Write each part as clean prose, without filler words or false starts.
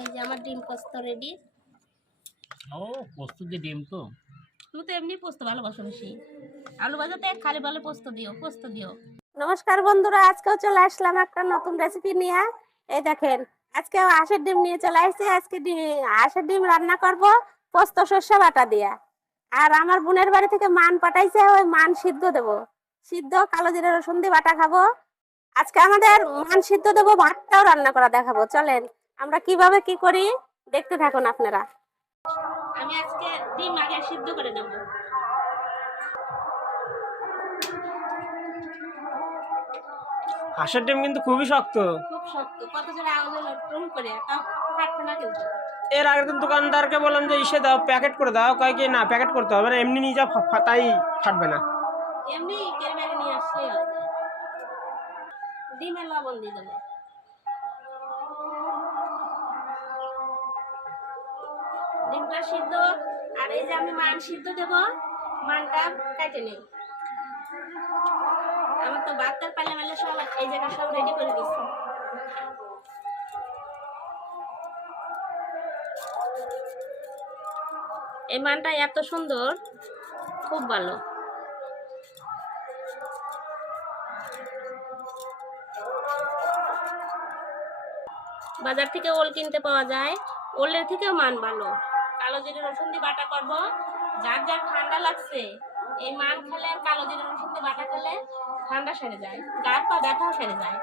এই যে আমার ডিম পোস্ত রেডি। ও পোস্ত দিয়ে ডিম তো তুমি তো এমনি পোস্ত ভালোবাসো বেশি। আলু ভাজাতে খালি বলে পোস্ত দিও, পোস্ত দিও। নমস্কার বন্ধুরা, আজকেও চলে আসলাম একটা নতুন রেসিপি নিয়ে। এই দেখেন, আজকে হাঁসের ডিম নিয়ে চলে আসছি। আজকে হাঁসের ডিম রান্না করব পোস্ত সর্ষে বাটা দিয়ে। আর আমার বোনের বাড়ি থেকে মান পাঠাইছে, ওই মান সিদ্ধ দেবো। সিদ্ধ কালো জিরা রসুন দিয়ে বাটা খাবো। আজকে আমাদের মান সিদ্ধ দেবো, ভাতটাও রান্না করা দেখাবো। চলেন আমরা কিভাবে কি করি দেখতে থাকুন আপনারা। আমি আজকে ডিম আগে সিদ্ধ করে নেব। হাঁসের ডিম কিন্তু খুবই শক্ত, খুব শক্ত। কত জোরে আওয়াজ হলো টুম করে, তাও ফাটছে না কিন্তু। এর আগে তো দোকানদারকে বললাম যে ইসে দাও, প্যাকেট করে দাও, কয় কি না প্যাকেট করতে হবে না, এমনি নিয়ে যা তাই ফাটবে না। এমনি কেড়ে ব্যাগে নিয়ে আসলেই হয়ে যায়। ডিমে লবণ দিয়ে দেবো। ডিমটা সিদ্ধ। আর এই যে আমি মান সিদ্ধ দেব, মানটা কেটে নেই। আমার তো বাচ্চার পালে মেলে সব এই জায়গা সব রেডি করে দিচ্ছি। এই মানটা এত সুন্দর, খুব ভালো। বাজার থেকে ওল কিনতে পাওয়া যায়, ওলের থেকেও মান ভালো। কালো জিরে রসুন দিয়ে বাটা করব। যার যার ঠান্ডা লাগছে এই মান খেলে, কালো জিরে রসুন দিয়ে বাটা খেলে ঠান্ডা সেরে যায়, গা পা ব্যথাও সেরে যায়।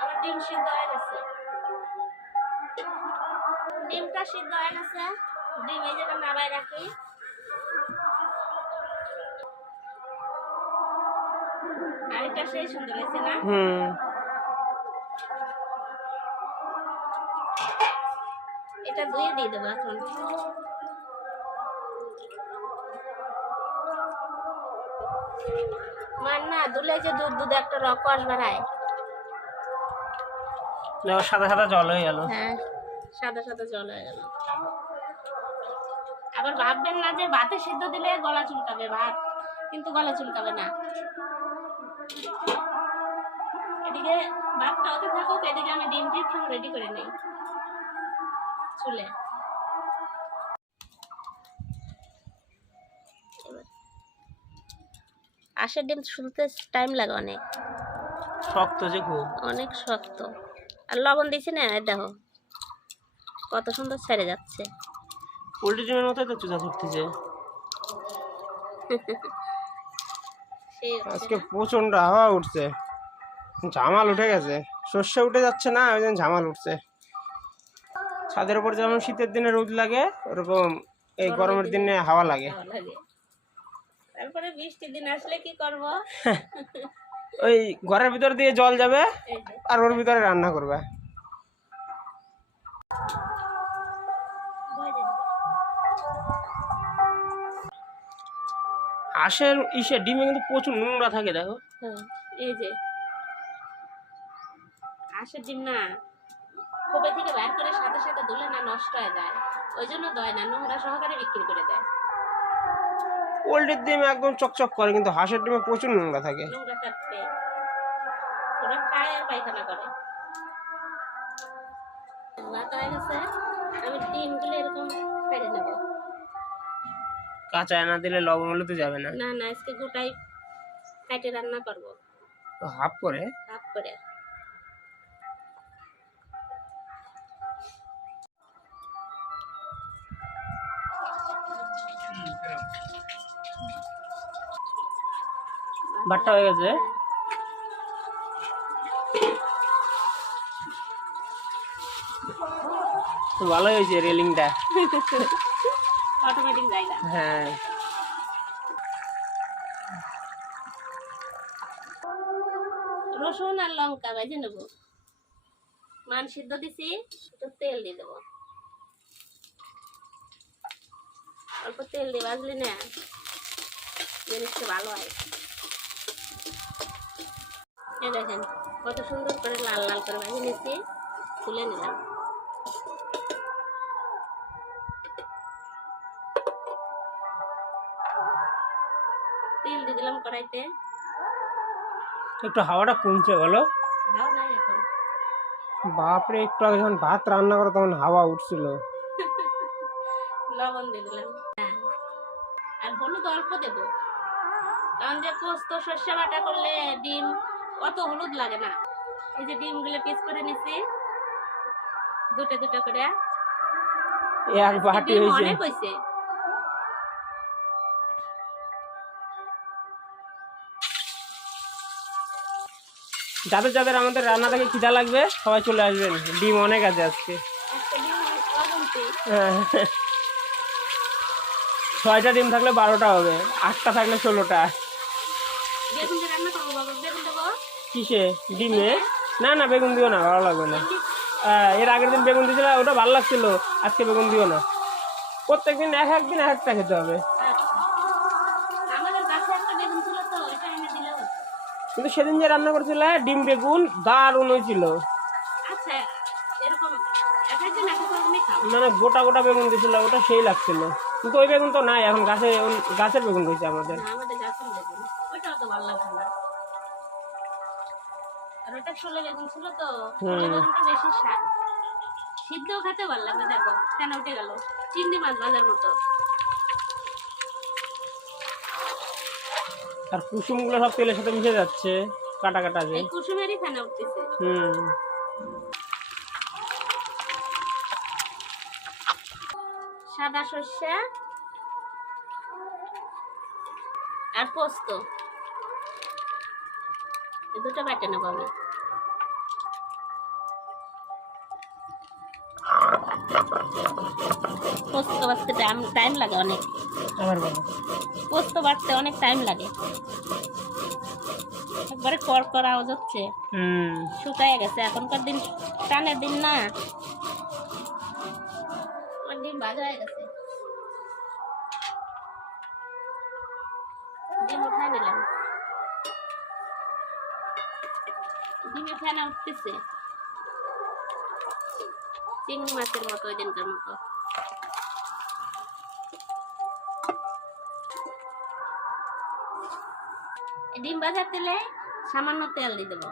আমার ডিম সিদ্ধ হয়ে গেছে। ডিমটা সিদ্ধ হয়ে গেছে। ডিম এই জায়গায় নামায় রাখি। আর এটা সেই সুন্দর হয়েছে না? এটা ধুয়ে দিয়ে দেবো এখন। মান না ধুলে যে দুধ দুধে একটা রকস বাড়ায়। সাদা সাদা জল হয়ে গেল। হ্যাঁ, সাদা সাদা জল হয়ে গেল। আবার ভাববেন না যে ভাতে সিদ্ধ দিলে গলা চুলকাবে, ভাত কিন্তু গলা চুলকাবে না। এদিকে ভাতটা হতে থাকুক, এদিকে আমি ডিম টিপ সব রেডি করে নেই চুলে। হাঁসের ডিম শুনতে টাইম লাগে অনেক, শক্ত যে খুব, অনেক শক্ত। আর লবণ দিছি না, দেখো কত সুন্দর ছেড়ে যাচ্ছে। পোল্ট্রি ডিমের মতোই তো চুজা ধরতেছে। আজকে প্রচন্ড হাওয়া উঠছে, ঝামাল উঠে গেছে। সর্ষে উঠে যাচ্ছে না, ওই জন্য ঝামাল উঠছে। ছাদের উপর যেমন শীতের দিনে রোদ লাগে, ওরকম এই গরমের দিনে হাওয়া লাগে। তারপরে বৃষ্টির দিন আসলে কি করব? ওই ঘরের ভিতর দিয়ে জল যাবে আর ওর ভিতরে রান্না করবে। হাঁসের ডিমে কিন্তু প্রচুর নোংরা থাকে, দেখো। এই যে হাঁসের ডিম না, খোপে থেকে বের করে সাথে সাথে ধুলে না নষ্ট হয়ে যায়, ওই জন্য দেয় না, নোংরা সহকারে বিক্রি করে দেয়। পোল্ট্রির ডিম একদম চকচক করে, কিন্তু হাঁসের ডিমে প্রচুর নোংরা থাকে। নোংরা থাকতে ওরা খায় আর পায়খানা করে। ভাত হয়ে গেছে, আমি ডিমগুলো এরকম ফেলে নেব। কাঁচা না দিলে লবণ হলে তো যাবে না। না না, আজকে গোটাই কাটে রান্না করব। তো হাফ করে হাফ করে। ভাতটা হয়ে গেছে। তো ভালো হয়েছে রেলিংটা, অটোমেটিক জায়গা। হ্যাঁ। রসুন আর লঙ্কা ভেজে নেব। মান সিদ্ধ দিছি, একটু তেল দিয়ে দেবো। অল্প তেল দিয়ে ভাজলে না জিনিসটা ভালো হয়। এই দেখেন কত সুন্দর করে লাল লাল করে ভেজে নিচ্ছি, তুলে নিলাম। তেল দিয়ে দিলাম কড়াইতে। একটু হাওয়াটা কমছে বলো। হাওয়া নাই এখন। বাপরে, একটু আগে যখন ভাত রান্না করে তখন হাওয়া উঠছিল। লবণ দিয়ে দিলাম। হ্যাঁ, আর হলুদ অল্প দেবো, কারণ যে পোস্ত সর্ষে বাটা করলে ডিম অত হলুদ লাগে না। এই যে ডিমগুলো পিস করে নিছি দুটো দুটো করে। এক বাটি ডিম হয়েছে। অনেক হয়েছে। যাদের যাদের আমাদের রান্না থেকে খিদা লাগবে সবাই চলে আসবেন, ডিম অনেক আছে আজকে। একটা ডিম অগুনতি। হ্যাঁ, 6টা ডিম থাকলে 12টা হবে, 8টা থাকলে 16টা। বেগুন দিয়ে রান্না করবো বাবা, বেগুন দেবো। কিসে? ডিমে? না না, বেগুন দিও না, ভালো লাগবে না। এর আগের দিন বেগুন দিয়েছিল, ওটা ভালো লাগছিল। আজকে বেগুন দিও না, প্রত্যেকদিন একদিন একটা খেতে হবে। আচ্ছা, আমাদের গাছে একটা বেগুন ছিল তো, এটা এনে দিলে হতো। কিন্তু সেদিন যে রান্না করছিল ডিম বেগুন দারুণ হয়েছিল। আচ্ছা, এরকম এক একদিন এক এক রকমই খাও। মানে গোটা গোটা বেগুন দিয়েছিল, ওটা সেই লাগছিল। কিন্তু ওই বেগুন তো নাই এখন, গাছের বেগুন হয়েছে আমাদের। না, আমাদের গাছের বেগুন, ওইটাও তো ভালো লাগছে না। আর ওটা ছোলে বেগুন ছিল তো, ছোলে বেগুনটা বেশি স্বাদ, সিদ্ধও খেতে ভালো লাগবে। দেখো কেন উঠে গেল, চিংড়ি মাছ ভাজার মতো। আর কুসুম গুলো সব তেলের সাথে মিশে যাচ্ছে, কাটা কাটা যে। এই কুসুমেরই ফেনা উঠতেছে। সাদা সর্ষে আর পোস্ত, এই দুটো বেটে নেবো আমি। পোস্ত বাটতে টাইম লাগে অনেক। আবার বলো। পোস্ত বাটতে অনেক টাইম লাগে, একবারে কর আওয়াজ হচ্ছে। শুকায় গেছে, এখনকার দিন টানের দিন না। আমার ডিম ভাজা হয়ে গেছে, ডিম উঠায় নিলাম। ডিমে ফেনা উঠতেছে, চিংড়ি মাছের মতো, ওই দিনকার মতো। ডিম ভাজার তেলে সামান্য তেল দিয়ে দেবো,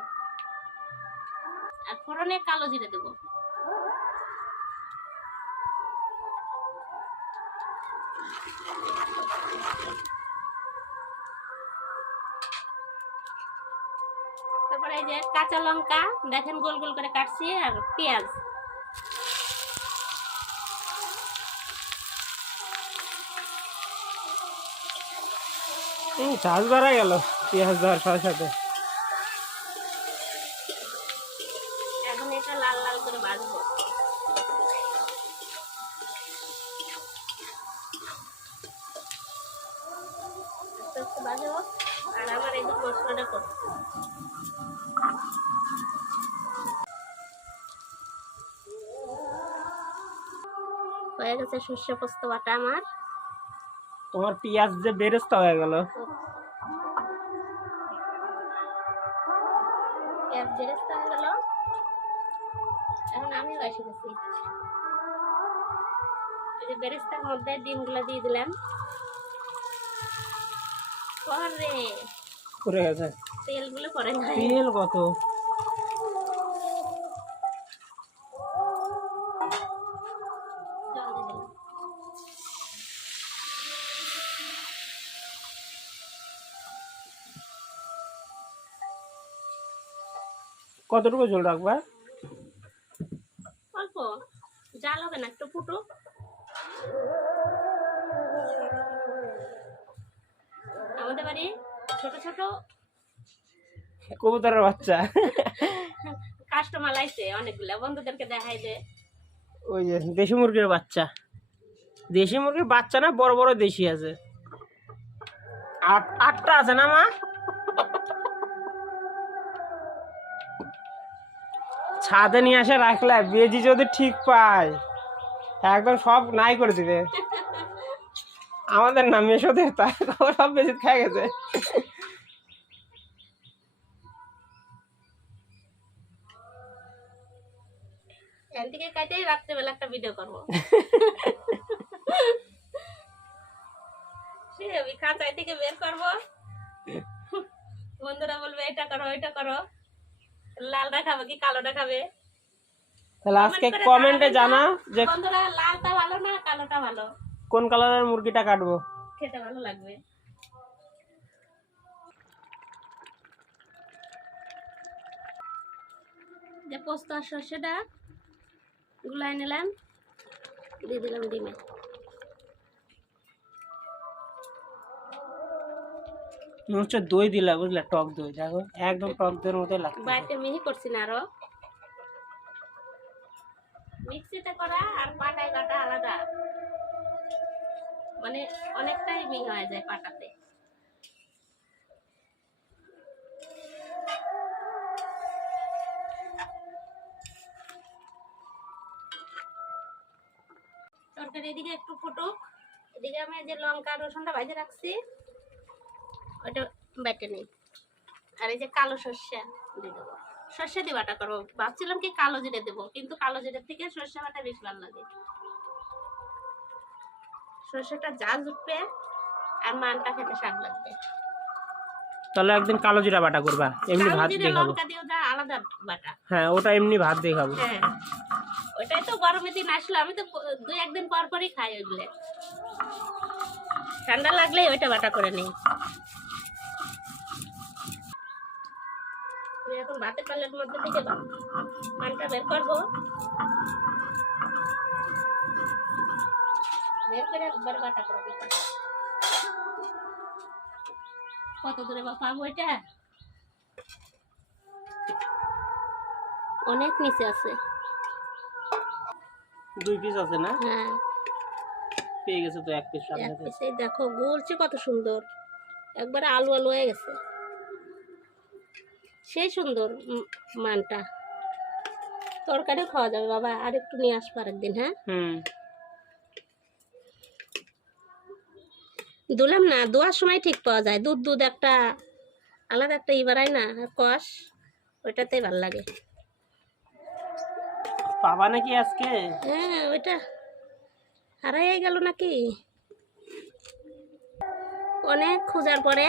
আর ফোড়নে কালো জিরে দেবো। তারপরে এই যে কাঁচা লঙ্কা দেখেন গোল গোল করে কাটছি, আর পেঁয়াজ। ঝাল বাড়া গেল পেঁয়াজ দেওয়ার সাথে সাথে। এখন এটা লাল লাল করে ভাজবো। একটু ভাজবো, আর আমার এই যে মশলাটা করবো। হয়ে গেছে সর্ষে পোস্ত বাটা আমার। তোমার পেঁয়াজ যে বেরেস্তা হয়ে গেল। পেঁয়াজ বেরেস্তা হয়ে গেল, এখন আমি এসে গেছি। এই যে বেরেস্তার মধ্যে ডিমগুলো দিয়ে দিলাম। পরে পুড়ে গেছে তেলগুলো পরে না, তেল কত? জল দিয়ে দিলাম। কতটুকু জল রাখবা? অল্প জাল হবে না, একটু ফুটো। আমাদের বাড়ি ছোট ছোট কবুতরের বাচ্চা। কাস্টমার লাইছে অনেকগুলা, বন্ধুদেরকে দেখাই যে। ওই যে দেশি মুরগির বাচ্চা, দেশি মুরগির বাচ্চা না, বড় বড় দেশি আছে। 8টা আছে না মা? ছাদে নিয়ে আসে রাখলে বেজি যদি ঠিক পায় একদম সব নাই করে দিবে। আমাদের না মেশোদের, তার সব বেশি খেয়ে গেছে। এখান থেকে কাটাই রাত্রেবেলা একটা ভিডিও করবো। সে আমি খাঁচাই থেকে বের করবো, বন্ধুরা বলবে এটা করো ওইটা করো, লালটা খাবে কি কালোটা খাবে। তাহলে আজকে করে কমেন্টে জানাবেন জানা তো, যে বন্ধুরা লালটা ভালো না কালোটা ভালো, কোন কালারের মুরগিটা কাটবো। খেতে ভালো লাগবে। যে পোস্ত আর সর্ষেটা গুলাই নিলাম, দিয়ে দিলাম ডিমে। হচ্ছে দই দিলা বুঝলা, টক দই, দেখো একদম টক দইয়ের মতো লাগছে। বাড়িতে মিহি করছি না, আরো মিক্সিতে করা আর পাটায় কাটা আলাদা, মানে অনেকটাই মিহি হয়ে যায় পাটাতে। তরকারি এদিকে একটু ফুটুক, এদিকে আমি যে লঙ্কা রসুনটা ভাজে রাখছি ওটা বেটে নিই। আর এই যে কালো সর্ষে দিয়ে দেবো, সর্ষে দিয়ে বাটা করবো। ভাবছিলাম কি কালো জিরে দেবো, কিন্তু কালো জিরের থেকে সর্ষে বাটা বেশ ভালো লাগে। সর্ষেটা ঝাল উঠবে আর মানটা খেতে স্বাদ লাগবে। তাহলে একদিন কালো জিরা বাটা করবা, এমনি কালো ভাত জিরে দিয়ে খাবো। লঙ্কা দিয়ে ওটা আলাদা বাটা। হ্যাঁ, ওটা এমনি ভাত দিয়ে খাবো। হ্যাঁ, ওইটাই তো গরমের দিন আসলো, আমি তো 2-1 দিন পর পরই খাই ওইগুলো। ঠান্ডা লাগলে ওইটা বাটা করে নিই। আমি এখন ভাতের পালের মধ্যে থেকে মানটা বের করবো, বের করে একবার বাটা করে দিতে। কত দূরে বা পাবো এটা, অনেক নিচে আছে। 2 পিস আছে না? হ্যাঁ, পেয়ে গেছে তো 1 পিস সাথে এক সাথে। পিসে দেখো গলছে কত সুন্দর, একবারে আলু আলু হয়ে গেছে, সেই সুন্দর মানটা। তরকারিও খাওয়া যাবে বাবা, আর একটু নিয়ে আসবো আরেকদিন। হ্যাঁ, দুলাম না, দোয়ার সময় ঠিক পাওয়া যায়। দুধ দুধ একটা আলাদা একটা বাড়ায় না কষ, ওইটাতেই ভালো লাগে। পাবা নাকি আজকে? হ্যাঁ, ওইটা হারাই গেল নাকি, অনেক খোঁজার পরে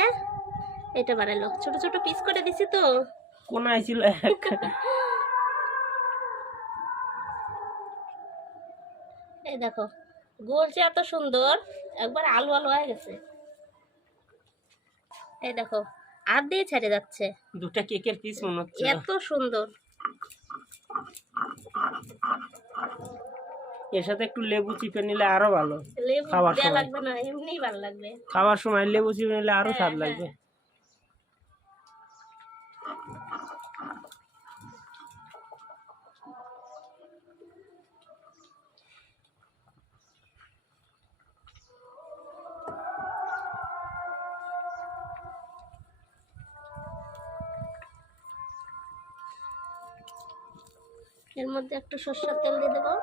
এটা বাড়াইলো। ছোট ছোট পিস করে দিছি তো, কোন আইছিল এই দেখো গলছে এত সুন্দর, একবার আলু আলু হয়ে গেছে। এই দেখো আর দিয়ে ছেড়ে যাচ্ছে, 2টা কেকের পিস মনে হচ্ছে। এত সুন্দর। এর সাথে একটু লেবু চিপে নিলে আরো ভালো। লেবু খাবার দেয়া সময়। লাগবে না, এমনিই ভালো লাগবে। খাওয়ার সময় লেবু চিপে নিলে আরো হ্যাঁ, স্বাদ হ্যাঁ। লাগবে। এর মধ্যে একটু সরষের তেল দিয়ে দেবো।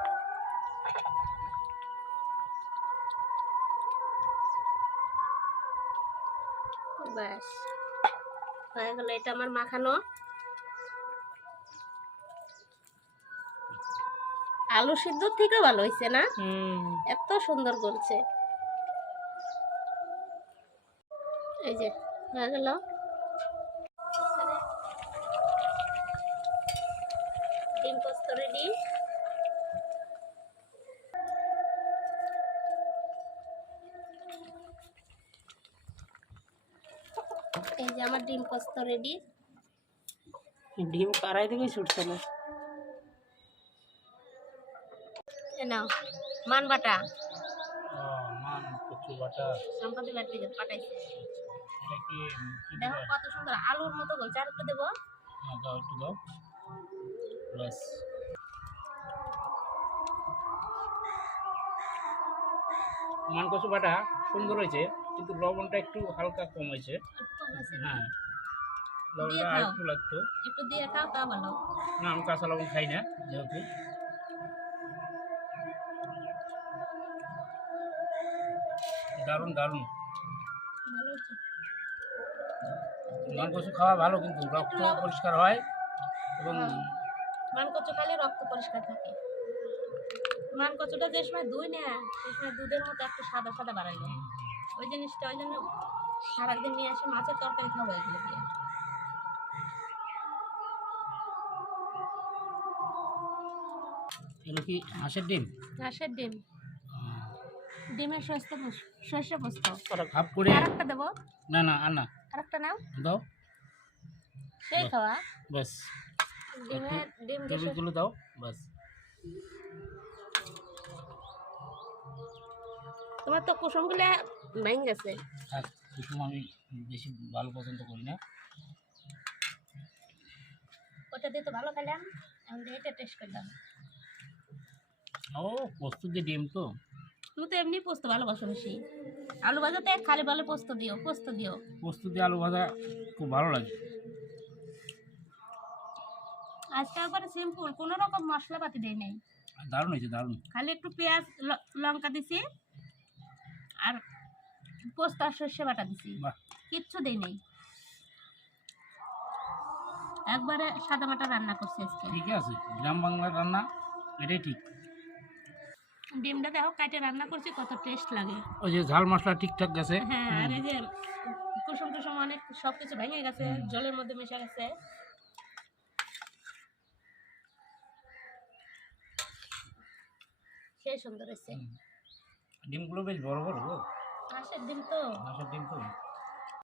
ব্যাস হয়ে গেল, এটা আমার মাখানো। আলু সিদ্ধ থেকে ভালো হয়েছে না, এত সুন্দর করছে। এই যে হয়ে গেল, ডিম পোস্ত রেডি। এই যে আমার ডিম পোস্ত রেডি। ডিম কড়াই থেকে ছুটছে না। নাও মান বাটা, মান কচু বাটা। সম্পত্তি বাটি পাঠাইছে। এটা কি দেখো কত সুন্দর আলুর মতো গলছে। আর একটু দেবো, দাও একটু দাও। ব্যাস। মান কচু বাটা সুন্দর হয়েছে, কিন্তু লবণটা একটু হালকা কম হয়েছে। একটু হয়েছে না? হ্যাঁ, দিয়ে লবণটা খাও, একটু লাগতো। একটু দিয়ে খাও তা ভালো। না, আমি কাঁচা লবণ খাই না যেহেতু। দারুণ দারুণ। ভালো হয়েছে। মান কচু খাওয়া ভালো, কিন্তু রক্ত পরিষ্কার হয় এবং মান কচু খাইলে রক্ত পরিষ্কার থাকে। মান কচুটা যে সময় দুই না, সেই সময় দুধের মতো একটু সাদা সাদা বাড়াইলো। ওই জিনিসটা ওই জন্য সারাদিন নিয়ে এসে মাছের তরকারি খাবো এগুলো দিয়ে। এগুলো কি হাঁসের ডিম? হাঁসের ডিম, ডিমের সর্ষে পোস্ত। হাফ করে। আরেকটা দেবো? না না আর না, আরেকটা নাও, দাও সেই খাওয়া। ব্যাস, ডিম টেবিলগুলো দাও ব্যাস। তোমার তো কুসুমগুলো ভেঙে গেছে। থাক, কুসুম আমি বেশি ভালো পছন্দ করি না। ওটা দিয়ে তো ভালো খেলাম, এখন দিয়ে এটা টেস্ট করলাম। ও পোস্ত দিয়ে ডিম তো। তুমি তো এমনি পোস্ত ভালোবাসো বেশি। আলু ভাজাতে খালি বলে পোস্ত দিও, পোস্ত দিও। পোস্ত দিয়ে আলু ভাজা খুব ভালো লাগে। আজকে একবারে সিম্পল, কোনো রকম মশলাপাতি দেই নাই। দারুণ হয়েছে, দারুণ। খালি একটু পেঁয়াজ লঙ্কা দিছি আর পোস্ত আর সর্ষে বাটা দিছি, বাহ, কিচ্ছু দেই নাই। একবারে সাদা মাটা রান্না করছি আজকে। ঠিক আছে, গ্রাম বাংলার রান্না এটাই ঠিক। ডিমটা দেখো কাটে রান্না করছি, কত টেস্ট লাগে। ওই যে ঝাল মশলা ঠিকঠাক গেছে। হ্যাঁ, আর এই যে কুসুম টুসুম অনেক সবকিছু ভেঙে গেছে, জলের মধ্যে মিশে গেছে। সেই সুন্দর হয়েছে। ডিমগুলো বেশ বড় বড় গো। হাঁসের ডিম তো। হাঁসের ডিম তো।